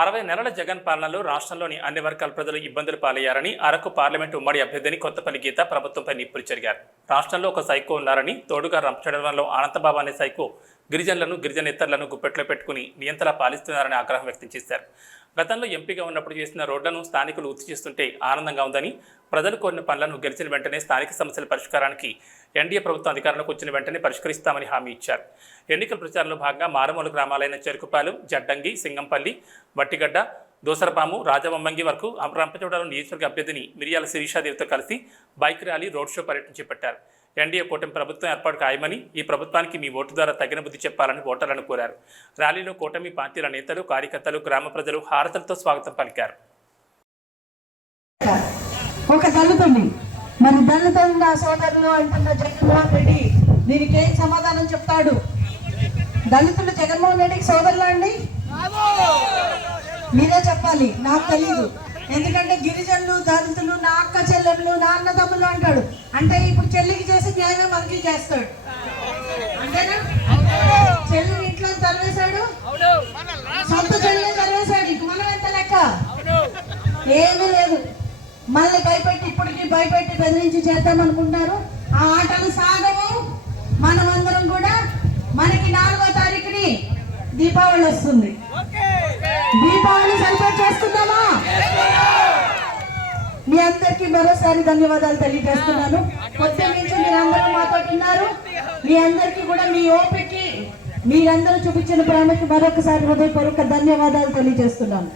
అరవై నెలల జగన్ పాలనలో రాష్ట్రంలోని అన్ని వర్గాల ప్రజలు ఇబ్బందులు పాలయ్యారని అరకు పార్లమెంటు ఉమ్మడి అభ్యర్థిని కొత్తపల్లి గీత ప్రభుత్వంపై నిప్పులు చెరిగారు. రాష్ట్రంలో ఒక సైకో ఉన్నారని తోడుగా రంపచడంలో అనంతబాబు అనే సైకో గిరిజనులను గిరిజనేతరులను గుప్పెట్లో పెట్టుకుని నియంత్రణ పాలిస్తున్నారని ఆగ్రహం వ్యక్తం చేశారు. గతంలో ఎంపీగా ఉన్నప్పుడు చేసిన రోడ్లను స్థానికులు ఉత్తి చేస్తుంటే ఆనందంగా ఉందని ప్రజలు కోరిన పనులను గెలిచిన వెంటనే స్థానిక సమస్యల పరిష్కారానికి ఎన్డీఏ ప్రభుత్వం అధికారంలోకి వచ్చిన వెంటనే పరిష్కరిస్తామని హామీ ఇచ్చారు. ఎన్నికల ప్రచారంలో భాగంగా మారుమూల గ్రామాలైన చెరుకుపాలెం జడ్డంగి సింగంపల్లి వట్టిగడ్డ దోసరపాము రాజవమ్మంగి వరకు రంపచోడవరం నియోజకవర్గ అభ్యర్థిని మిరియాల శిరీషాదేవితో కలిసి బైక్ ర్యాలీ రోడ్ షో పర్యటన చేపట్టారు. ఎన్డీఏ కూటమి ప్రభుత్వం ఏర్పాటు ఖాయమని ఈ ప్రభుత్వానికి మీ ఓటు ద్వారా తగిన బుద్ధి చెప్పాలని ఓటర్లను కోరారు. ర్యాలీలో కూటమి పార్టీల నేతలు కార్యకర్తలు గ్రామ ప్రజలు హారతలతో స్వాగతం పలికారు. ఒక దళితుడిని మరి దళితులు నా సోదరులు అంటున్న జగన్మోహన్ రెడ్డి దీనికి ఏం సమాధానం చెప్తాడు? దళితులు జగన్మోహన్ రెడ్డికి సోదరులు అండి? మీరే చెప్పాలి నాకు తెలియదు ఎందుకంటే గిరిజనులు దళితులు నా అక్క చెల్లెళ్ళు నా అన్నదమ్ములు అంటాడు. అంటే ఇప్పుడు చెల్లికి చేసి న్యాయమే మనకి చేస్తాడు. అంతేనా? చెల్లిని ఇంట్లో తరివేశాడు సొంత చెల్లి తరివేశాడు ఇంక మనం ఎంత లెక్క? ఏమీ లేదు. మళ్ళీ భయపెట్టి ఇప్పటికి భయపెట్టి బెదిరించి చేద్దామనుకుంటున్నారు ఆ ఆటలు సాగవు. మనం అందరం కూడా. మనకి నాలుగో తారీఖుని దీపావళి వస్తుంది. దీపావళి సెలబ్రేట్ చేసుకుందామా? మీ అందరికీ మరోసారి ధన్యవాదాలు తెలియజేస్తున్నాను. పొద్దున్న నుంచి మీరందరూ మాతో ఉన్నారు. మీ అందరికీ కూడా మీ ఓపికి మీరందరూ చూపించిన ప్రేమకి మరొకసారి హృదయపూర్వక ధన్యవాదాలు తెలియజేస్తున్నాను.